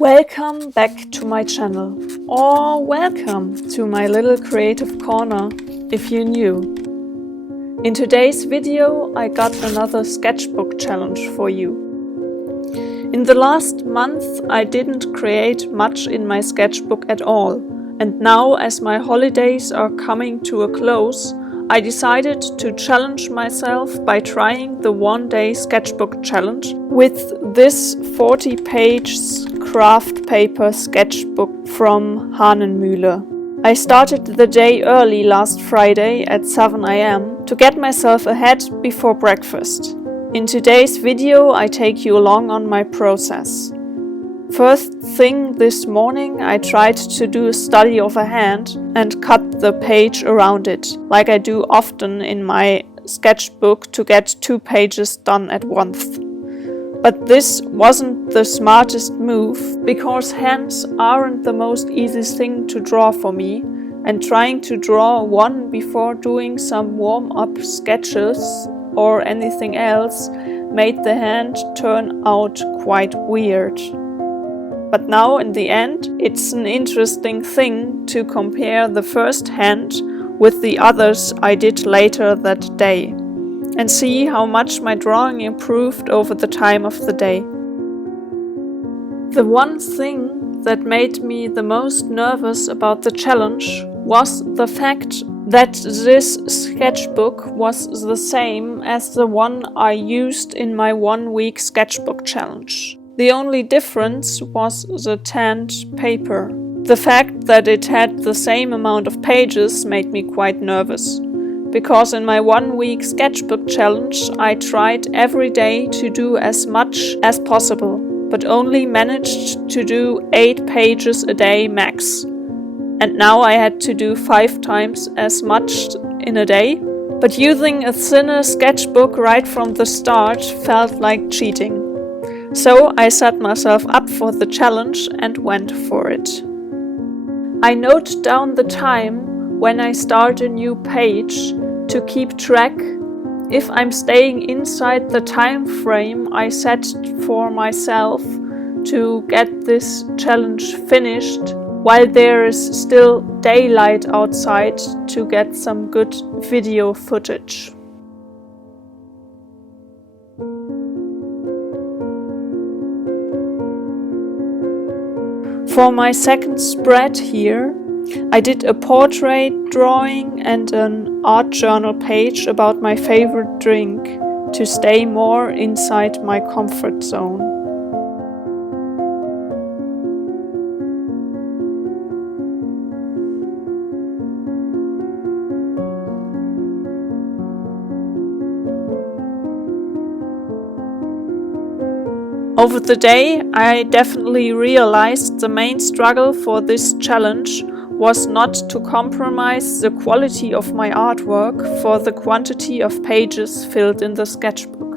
Welcome back to my channel, or welcome to my little creative corner if you're new. In today's video I got another sketchbook challenge for you. In the last month I didn't create much in my sketchbook at all, and now as my holidays are coming to a close, I decided to challenge myself by trying the one-day sketchbook challenge with this 40-page craft paper sketchbook from Hahnenmühle. I started the day early last Friday at 7 AM to get myself ahead before breakfast. In today's video I take you along on my process. First thing this morning I tried to do a study of a hand and cut the page around it, like I do often in my sketchbook to get 2 pages done at once. But this wasn't the smartest move, because hands aren't the most easiest thing to draw for me, and trying to draw one before doing some warm-up sketches or anything else made the hand turn out quite weird. But now in the end, it's an interesting thing to compare the first hand with the others I did later that day, and see how much my drawing improved over the time of the day. The one thing that made me the most nervous about the challenge was the fact that this sketchbook was the same as the one I used in my 1-week sketchbook challenge. The only difference was the tanned paper. The fact that it had the same amount of pages made me quite nervous, because in my 1-week sketchbook challenge I tried every day to do as much as possible, but only managed to do 8 pages a day max. And now I had to do 5 times as much in a day, but using a thinner sketchbook right from the start felt like cheating. So I set myself up for the challenge and went for it. I note down the time when I start a new page to keep track if I'm staying inside the time frame I set for myself to get this challenge finished, while there is still daylight outside to get some good video footage. For my second spread here, I did a portrait drawing and an art journal page about my favorite drink to stay more inside my comfort zone. Over the day, I definitely realized the main struggle for this challenge was not to compromise the quality of my artwork for the quantity of pages filled in the sketchbook.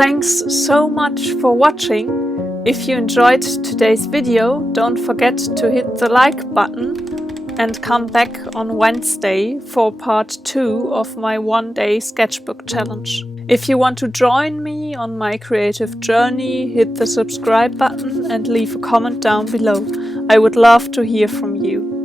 Thanks so much for watching. If you enjoyed today's video, don't forget to hit the like button and come back on Wednesday for part 2 of my one-day sketchbook challenge. If you want to join me on my creative journey, hit the subscribe button and leave a comment down below. I would love to hear from you.